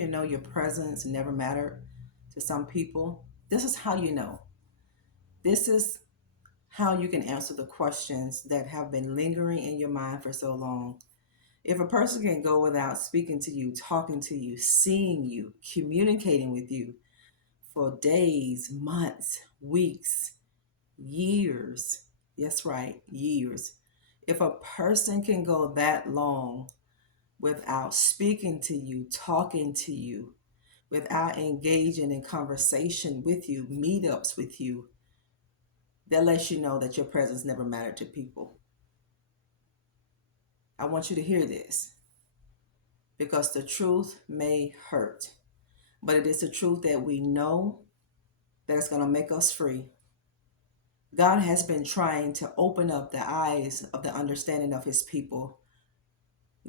You know, your presence never mattered to some people. This is how you know. This is how you can answer the questions that have been lingering in your mind for so long. If a person can go without speaking to you, talking to you, seeing you, communicating with you for days, months, weeks, years, yes, right, years. If a person can go that long without speaking to you, talking to you, without engaging in conversation with you, meetups with you, that lets you know that your presence never mattered to people. I want you to hear this because the truth may hurt, but it is the truth that we know that is going to make us free. God has been trying to open up the eyes of the understanding of his people.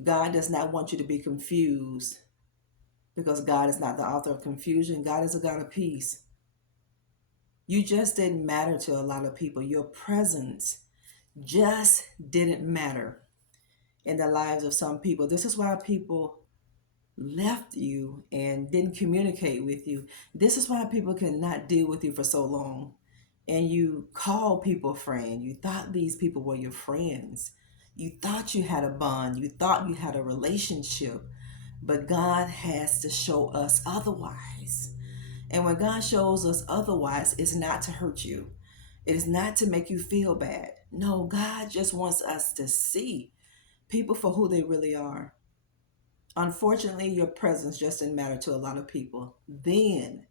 God does not want you to be confused because God is not the author of confusion. God is a God of peace. You just didn't matter to a lot of people. Your presence just didn't matter in the lives of some people. This is why people left you and didn't communicate with you. This is why people cannot deal with you for so long. And you call people friend. You thought these people were your friends. You thought you had a bond. You thought you had a relationship. But God has to show us otherwise. And when God shows us otherwise, it's not to hurt you. It is not to make you feel bad. No, God just wants us to see people for who they really are. Unfortunately, your presence just didn't matter to a lot of people then,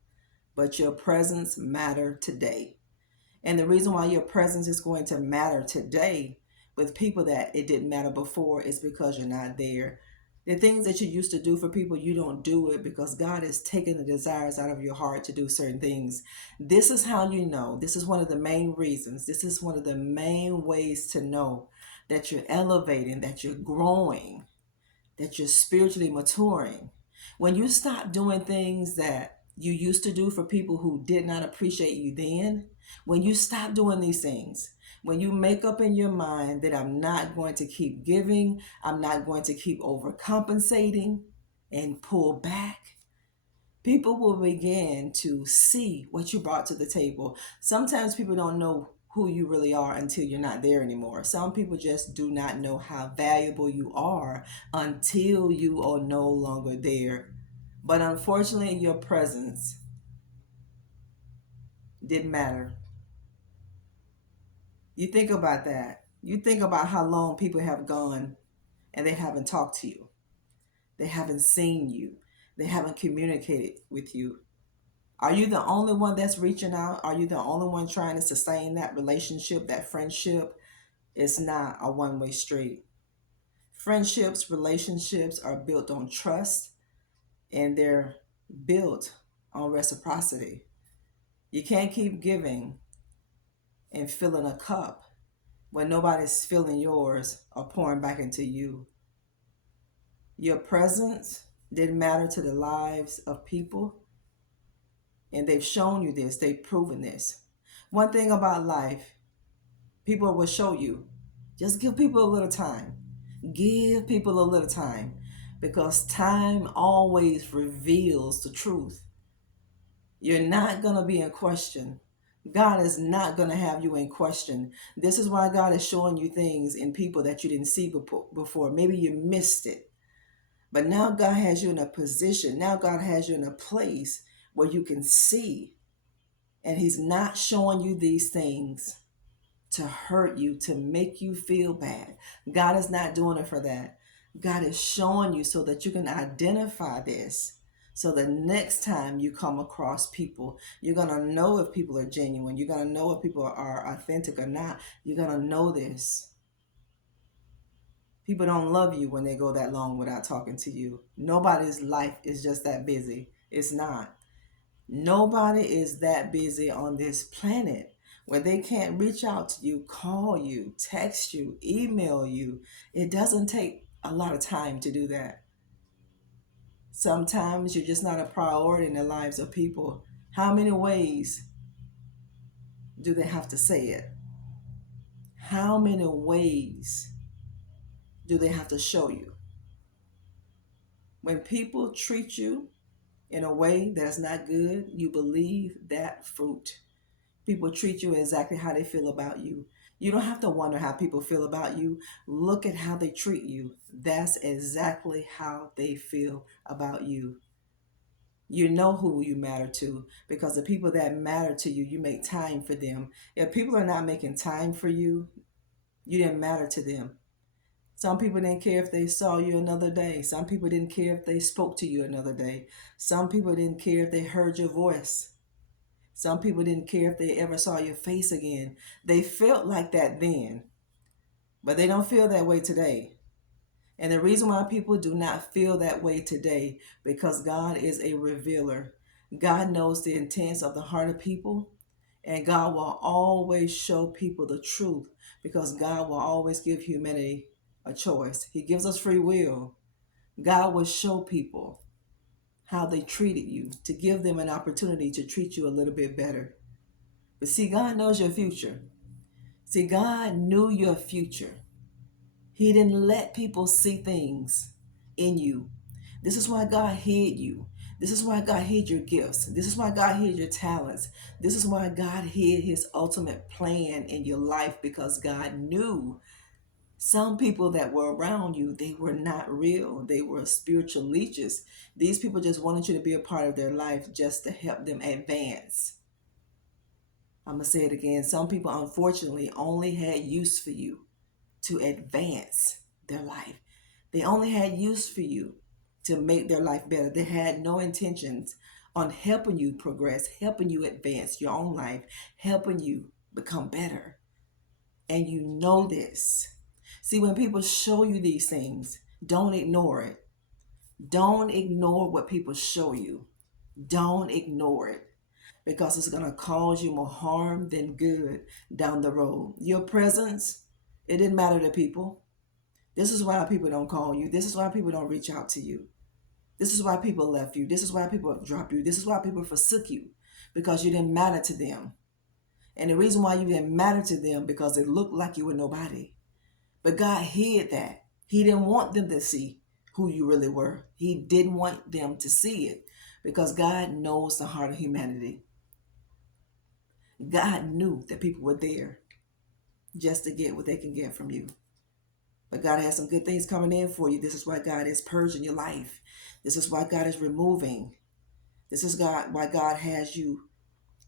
but your presence mattered today. And the reason why your presence is going to matter today with people that it didn't matter before is because you're not there. The things that you used to do for people, you don't do it because God is taking the desires out of your heart to do certain things. This is how you know. This is one of the main reasons. This is one of the main ways to know that you're elevating, that you're growing, that you're spiritually maturing. When you stop doing things that you used to do for people who did not appreciate you then, when you stop doing these things, when you make up in your mind that I'm not going to keep giving, I'm not going to keep overcompensating and pull back, people will begin to see what you brought to the table. Sometimes people don't know who you really are until you're not there anymore. Some people just do not know how valuable you are until you are no longer there. But unfortunately, your presence didn't matter. You think about that. You think about how long people have gone and they haven't talked to you. They haven't seen you. They haven't communicated with you. Are you the only one that's reaching out? Are you the only one trying to sustain that relationship, that friendship? It's not a one-way street. Friendships, relationships are built on trust and they're built on reciprocity. You can't keep giving and filling a cup when nobody's filling yours or pouring back into you. Your presence didn't matter to the lives of people, and they've shown you this, they've proven this. One thing about life, people will show you. Just give people a little time. Give people a little time because time always reveals the truth. You're not going to be in question. God is not going to have you in question. This is why God is showing you things in people that you didn't see before. Maybe you missed it. But now God has you in a position. Now God has you in a place where you can see. And He's not showing you these things to hurt you, to make you feel bad. God is not doing it for that. God is showing you so that you can identify this. So the next time you come across people, you're going to know if people are genuine. You're going to know if people are authentic or not. You're going to know this. People don't love you when they go that long without talking to you. Nobody's life is just that busy. It's not. Nobody is that busy on this planet where they can't reach out to you, call you, text you, email you. It doesn't take a lot of time to do that. Sometimes you're just not a priority in the lives of people. How many ways do they have to say it? How many ways do they have to show you? When people treat you in a way that is not good, you believe that fruit. People treat you exactly how they feel about you. You don't have to wonder how people feel about you. Look at how they treat you. That's exactly how they feel about you. You know who you matter to, because the people that matter to you, you make time for them. If people are not making time for you, you didn't matter to them. Some people didn't care if they saw you another day. Some people didn't care if they spoke to you another day. Some people didn't care if they heard your voice. Some people didn't care if they ever saw your face again. They felt like that then, but they don't feel that way today. And the reason why people do not feel that way today, because God is a revealer. God knows the intents of the heart of people, and God will always show people the truth, because God will always give humanity a choice. He gives us free will. God will show people how they treated you to give them an opportunity to treat you a little bit better. But see, God knows your future. See, God knew your future. He didn't let people see things in you. This is why God hid you. This is why God hid your gifts. This is why God hid your talents. This is why God hid his ultimate plan in your life, because God knew some people that were around you, they were not real. They were spiritual leeches. These people just wanted you to be a part of their life just to help them advance. I'm going to say it again. Some people, unfortunately, only had use for you to advance their life. They only had use for you to make their life better. They had no intentions on helping you progress, helping you advance your own life, helping you become better. And you know this. See, when people show you these things, don't ignore it. Don't ignore what people show you. Don't ignore it, because it's going to cause you more harm than good down the road. Your presence, it didn't matter to people. This is why people don't call you. This is why people don't reach out to you. This is why people left you. This is why people drop you. This is why people forsook you, because you didn't matter to them. And the reason why you didn't matter to them, because it looked like you were nobody. But God hid that. He didn't want them to see who you really were. He didn't want them to see it, because God knows the heart of humanity. God knew that people were there just to get what they can get from you. But God has some good things coming in for you. This is why God is purging your life. This is why God is removing. This is why God has you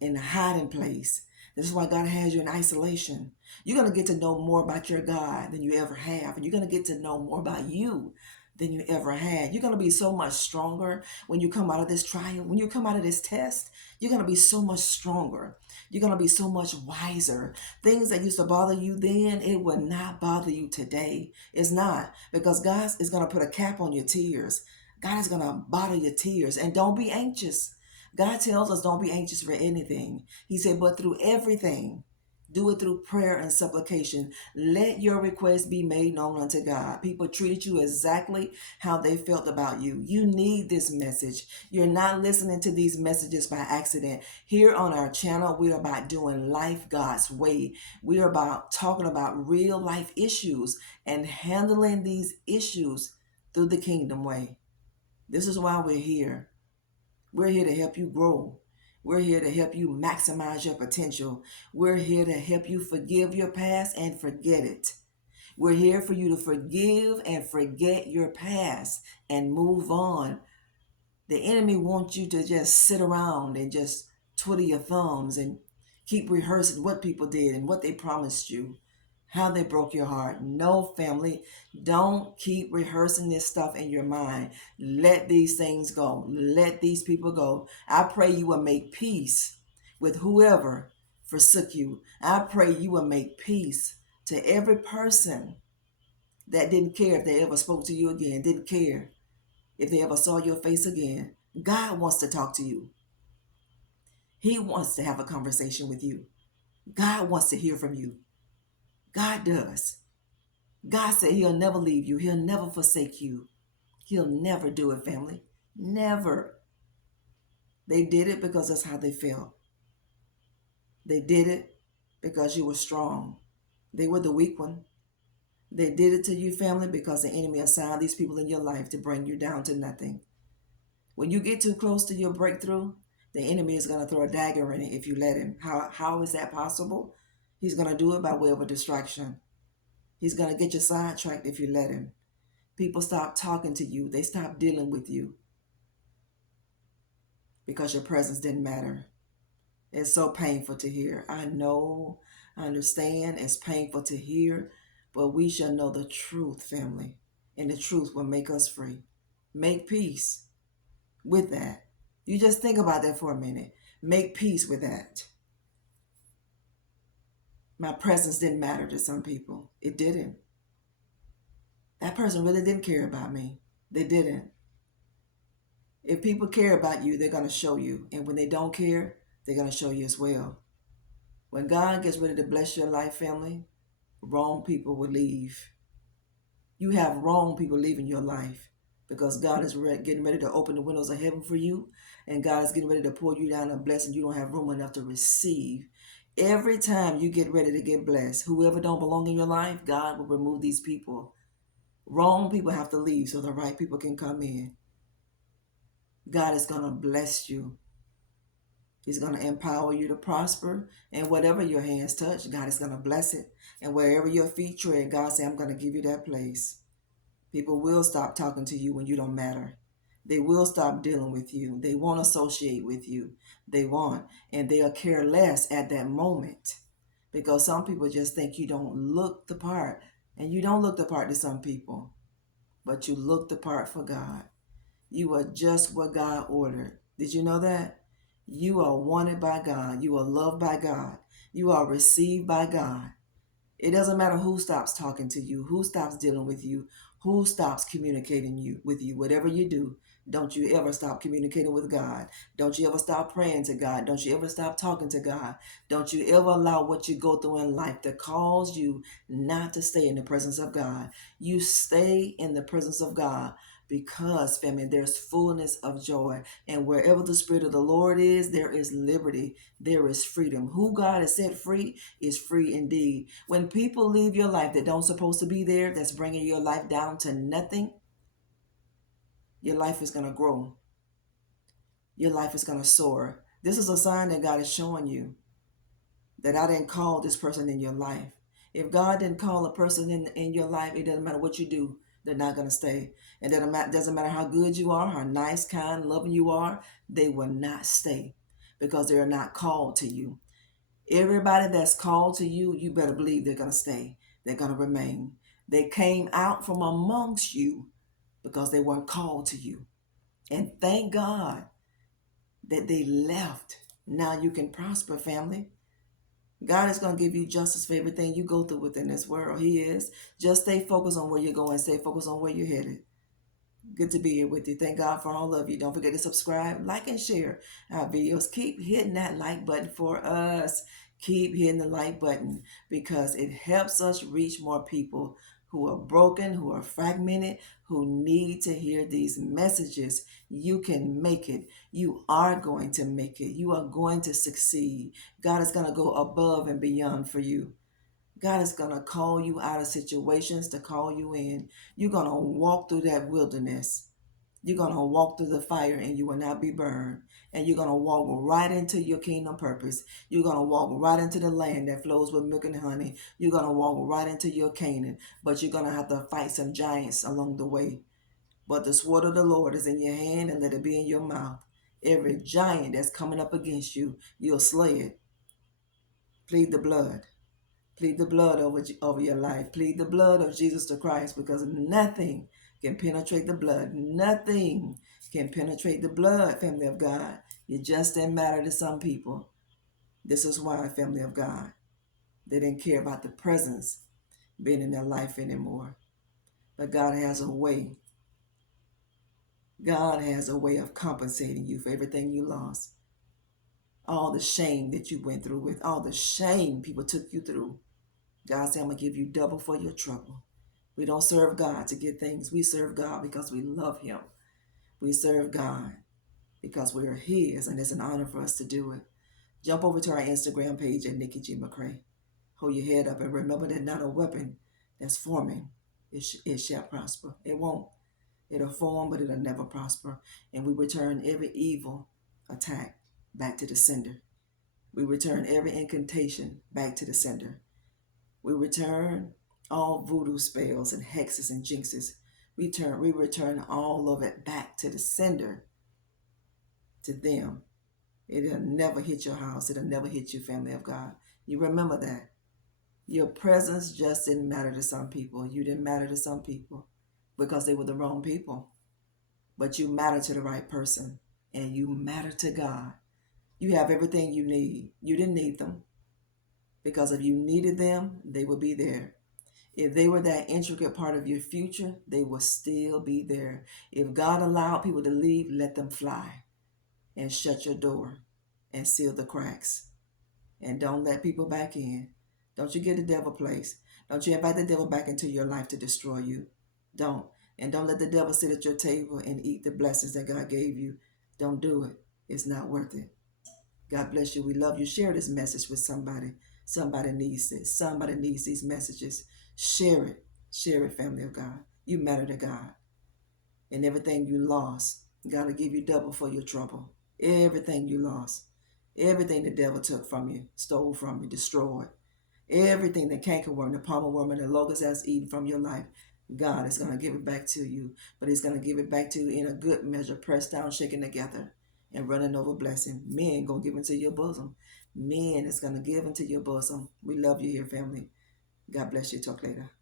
in a hiding place. This is why God has you in isolation. You're going to get to know more about your God than you ever have. And you're going to get to know more about you than you ever had. You're going to be so much stronger when you come out of this trial. When you come out of this test, you're going to be so much stronger. You're going to be so much wiser. Things that used to bother you then, it will not bother you today. It's not, because God is going to put a cap on your tears. God is going to bottle your tears. And don't be anxious. God tells us don't be anxious for anything. He said, but through everything, do it through prayer and supplication. Let your requests be made known unto God. People treated you exactly how they felt about you. You need this message. You're not listening to these messages by accident. Here on our channel, we're about doing life God's way. We're about talking about real life issues and handling these issues through the kingdom way. This is why we're here. We're here to help you grow. We're here to help you maximize your potential. We're here to help you forgive your past and forget it. We're here for you to forgive and forget your past and move on. The enemy wants you to just sit around and just twiddle your thumbs and keep rehearsing what people did and what they promised you, how they broke your heart. No, family, don't keep rehearsing this stuff in your mind. Let these things go. Let these people go. I pray you will make peace with whoever forsook you. I pray you will make peace to every person that didn't care if they ever spoke to you again, didn't care if they ever saw your face again. God wants to talk to you. He wants to have a conversation with you. God wants to hear from you. God does. God said he'll never leave you. He'll never forsake you. He'll never do it, family. Never. They did it because that's how they felt. They did it because you were strong. They were the weak one. They did it to you, family, because the enemy assigned these people in your life to bring you down to nothing. When you get too close to your breakthrough, the enemy is going to throw a dagger in it if you let him. How is that possible? He's going to do it by way of a distraction. He's going to get you sidetracked if you let him. People stop talking to you. They stop dealing with you because your presence didn't matter. It's so painful to hear. I know, I understand. It's painful to hear, but we shall know the truth, family, and the truth will make us free. Make peace with that. You just think about that for a minute. Make peace with that. My presence didn't matter to some people. It didn't. That person really didn't care about me. They didn't. If people care about you, they're going to show you. And when they don't care, they're going to show you as well. When God gets ready to bless your life, family, wrong people will leave. You have wrong people leaving your life because God is getting ready to open the windows of heaven for you, and God is getting ready to pour you down a blessing you don't have room enough to receive. Every time you get ready to get blessed, whoever don't belong in your life, God will remove these people. Wrong people have to leave so the right people can come in. God is going to bless you. He's going to empower you to prosper. And whatever your hands touch, God is going to bless it. And wherever your feet tread, God says, I'm going to give you that place. People will stop talking to you when you don't matter. They will stop dealing with you. They won't associate with you. They won't. And they'll care less at that moment. Because some people just think you don't look the part. And you don't look the part to some people. But you look the part for God. You are just what God ordered. Did you know that? You are wanted by God. You are loved by God. You are received by God. It doesn't matter who stops talking to you, who stops dealing with you, who stops communicating with you. Whatever you do, don't you ever stop communicating with God. Don't you ever stop praying to God. Don't you ever stop talking to God. Don't you ever allow what you go through in life to cause you not to stay in the presence of God. You stay in the presence of God because, family, there's fullness of joy. And wherever the Spirit of the Lord is, there is liberty. There is freedom. Who God has set free is free indeed. When people leave your life that don't supposed to be there, that's bringing your life down to nothing, your life is going to grow. Your life is going to soar. This is a sign that God is showing you that I didn't call this person in your life. If God didn't call a person in your life, it doesn't matter what you do. They're not going to stay. It doesn't matter how good you are, how nice, kind, loving you are. They will not stay because they are not called to you. Everybody that's called to you, you better believe they're going to stay. They're going to remain. They came out from amongst you because they weren't called to you. And thank God that they left. Now you can prosper, family. God is going to give you justice for everything you go through within this world. He is. Just stay focused on where you're going. Stay focused on where you're headed. Good to be here with you. Thank God for all of you. Don't forget to subscribe, like, and share our videos. Keep hitting that like button for us. Keep hitting the like button because it helps us reach more people who are broken, who are fragmented, who need to hear these messages. You can make it. You are going to make it. You are going to succeed. God is going to go above and beyond for you. God is going to call you out of situations to call you in. You're going to walk through that wilderness. You're going to walk through the fire and you will not be burned. And you're going to walk right into your kingdom purpose. You're going to walk right into the land that flows with milk and honey. You're going to walk right into your Canaan. But you're going to have to fight some giants along the way. But the sword of the Lord is in your hand and let it be in your mouth. Every giant that's coming up against you, you'll slay it. Plead the blood. Plead the blood over your life. Plead the blood of Jesus the Christ because nothing can penetrate the blood. Nothing can penetrate the blood, family of God. It just didn't matter to some people. This is why, family of God, they didn't care about the presence being in their life anymore. But God has a way. God has a way of compensating you for everything you lost. All the shame that you went through with, all the shame people took you through. God said, I'm going to give you double for your trouble. We don't serve God to get things. We serve God because we love him. We serve God because we are his, and it's an honor for us to do it. Jump over to our Instagram page at Nikki G. McCray. Hold your head up and remember that not a weapon that's forming, it shall prosper. It won't. It'll form, but it'll never prosper. And we return every evil attack back to the sender. We return every incantation back to the sender. We return all voodoo spells and hexes and jinxes. We return all of it back to the sender, to them. It'll never hit your house. It'll never hit you, family of God. You remember that. Your presence just didn't matter to some people. You didn't matter to some people because they were the wrong people. But you matter to the right person, and you matter to God. You have everything you need. You didn't need them, because if you needed them, they would be there. If they were that intricate part of your future, they will still be there. If God allowed people to leave, let them fly, and shut your door and seal the cracks. And don't let people back in. Don't you give the devil place. Don't you invite the devil back into your life to destroy you. Don't. And don't let the devil sit at your table and eat the blessings that God gave you. Don't do it. It's not worth it. God bless you. We love you. Share this message with somebody. Somebody needs this. Somebody needs these messages. Share it. Share it, family of God. You matter to God. And everything you lost, God will give you double for your trouble. Everything you lost. Everything the devil took from you, stole from you, destroyed. Everything the cankerworm, the palmer worm, and the locust has eaten from your life, God is going to give it back to you. But he's going to give it back to you in a good measure, pressed down, shaken together, and running over blessing. Men going to give into your bosom. Men is going to give into your bosom. We love you here, family. God bless you. Talk later.